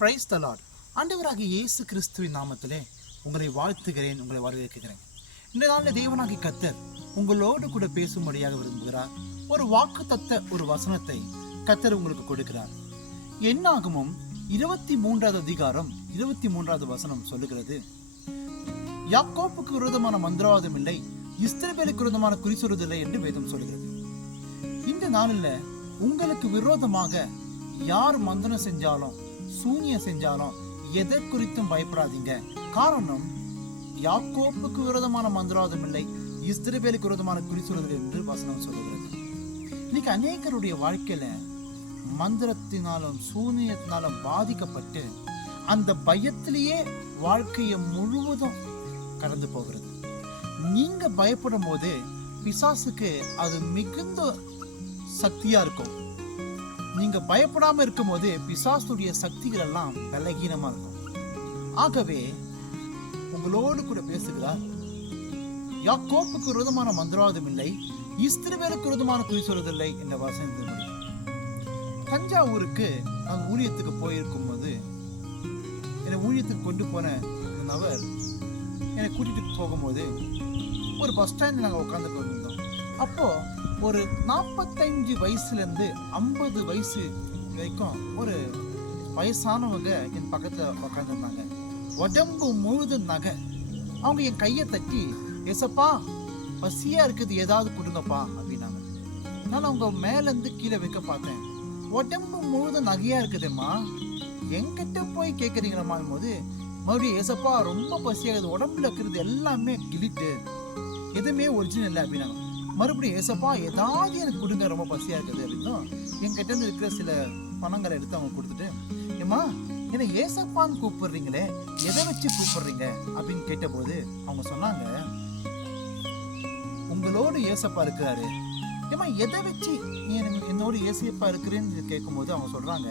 Praise the Lord. ஆண்டவராகிய இயேசு கிறிஸ்துவின் நாமத்திலே உங்களை வாழ்த்துகிறேன், உங்களை வரவேற்கிறேன். இந்த நாளில் தேவனாகிய கர்த்தர் உங்களோடு கூட பேசும்படியாக விரும்புகிறார். ஒரு வாக்குத்தத்த ஒரு வசனத்தை கர்த்தர் உங்களுக்கு கொடுக்கிறார். என்னாகமம் 23வது அதிகாரம் 23வது வசனம் சொல்லுகிறது, யாக்கோப்புக்கு விரோதமான மந்திரவாதம் இல்லை, இஸ்ரவேலுக்கு விரோதமான குறி சொல்வதில்லை என்று வேதம் சொல்கிறது. இந்த நாளில் உங்களுக்கு விரோதமாக யார் மந்திரம் செஞ்சாலும் சூனியம் செஞ்சாலும் எதை குறித்தும் பயப்படாதீங்க. காரணம், யாக்கோப்புக்கு விரோதமான மந்திரவாதம் இல்லை, இஸ்ரவேலுக்கு விரோதமான குறி சொல்வதில்லை என்று வசனம் சொல்லுகிறது. இன்னைக்கு அநேகருடைய வாழ்க்கையில மந்திரத்தினாலும் சூனியத்தினாலும் பாதிக்கப்பட்டு அந்த பயத்திலேயே வாழ்க்கையை முழுவதும் கடந்து போகிறது. நீங்க பயப்படும் போது பிசாசுக்கு அது மிகுந்த சக்தியா இருக்கும். நீங்க பயப்படாம இருக்கும் போது பிசாசுடைய சக்திகள் எல்லாம் பலகீனமா இருக்கும். ஆகவே உங்களோடு கூட பேசுகிறார், யாக்கோப்புக்கு விரோதமான மந்திரவாதம் இல்லை, இஸ்ரவேலுக்கு விரோதமான குறி சொல்வதில்லை என்ற வசனத்தின்படி. தஞ்சாவூருக்கு நான் ஊழியத்துக்கு போயிருக்கும் போது என்னை ஊழியத்துக்கு கொண்டு போன நபர் என்னை கூட்டிட்டு போகும்போது ஒரு பஸ் ஸ்டாண்ட் நாங்கள் உட்காந்து கொண்டிருந்தோம். அப்போ ஒரு 45 வயசுலேருந்து 50 வயசு வரைக்கும் ஒரு வயசானவங்க என் பக்கத்தில் உட்காந்துருந்தாங்க. உடம்பு முழுதும் நகை. அவங்க என் கையை தட்டி, ஏசப்பா பசியா இருக்குது, ஏதாவது கொடுங்கப்பா அப்படின்னாங்க. நான் அவங்க மேலேருந்து கீழே வைக்க பார்த்தேன். உடம்பு முழுதும் நகையா இருக்குதும்மா, என்கிட்ட போய் கேட்குறீங்களம்மா போது மறுபடியும், ஏசப்பா ரொம்ப பசியாகுது, உடம்புல இருக்கிறது எல்லாமே கிளிட்டு, எதுவுமே ஒரிஜினல் இல்லை அப்படின்னாங்க. மறுபடியும், ஏசப்பா ஏதாவது எனக்கு கொடுங்க, ரொம்ப பசியா இருக்குது அப்படின்னும் என்கிட்ட இருந்து இருக்கிற சில பணங்களை எடுத்து அவங்க கொடுத்துட்டு, ஏம்மா என்னை ஏசப்பான்னு கூப்பிடுறீங்களே, எதை வச்சு கூப்பிடுறீங்க அப்படின்னு கேட்டபோது அவங்க சொன்னாங்க, உங்களோடு ஏசப்பா இருக்கிறாரு. ஏம்மா எதை வச்சு என்னோட ஏசப்பா இருக்கிறேன்னு கேட்கும்போது அவங்க சொல்றாங்க,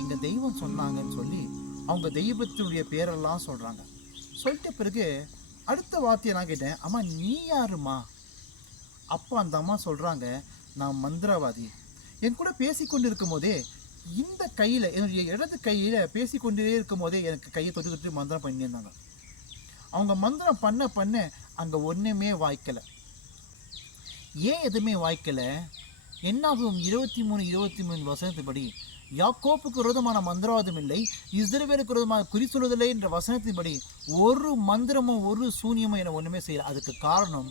எங்க தெய்வம் சொன்னாங்கன்னு சொல்லி அவங்க தெய்வத்தினுடைய பேரெல்லாம் சொல்றாங்க. சொல்லிட்ட பிறகு அடுத்த வார்த்தையை நான் கேட்டேன், அம்மா நீ யாருமா? அப்போ அந்த அம்மா சொல்கிறாங்க, நான் மந்திரவாதி. என் கூட பேசிக்கொண்டு இருக்கும் போதே இந்த கையில், என்னுடைய இடது கையில் பேசிக்கொண்டே இருக்கும் போதே எனக்கு கையை தொட்டு மந்திரம் பண்ணியிருந்தாங்க. அவங்க மந்திரம் பண்ண பண்ண அங்கே ஒன்றுமே வாய்க்கலை. ஏன் எதுவுமே வாய்க்கலை? என்னாகும் 23 வசனத்தின்படி, யாக்கோப்புக்கு விரோதமான மந்திரவாதம் இல்லை, இஸ்ரவேலுக்கு விரோதமான குறி சொல்வதில்லை என்ற வசனத்தின்படி ஒரு மந்திரமும் ஒரு சூனியமும் என ஒன்றுமே செய்யலை. அதுக்கு காரணம்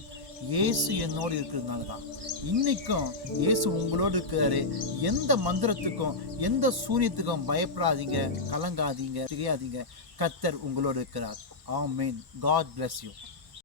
இயேசு என்னோடு இருக்கிறதுனால தான். இன்னைக்கும் இயேசு உங்களோடு இருக்கிறாரு. எந்த மந்திரத்துக்கும் எந்த சூனியத்துக்கும் பயப்படாதீங்க, கலங்காதீங்க, திகையாதீங்க. கர்த்தர் உங்களோடு இருக்கிறார். ஆமென். God bless you.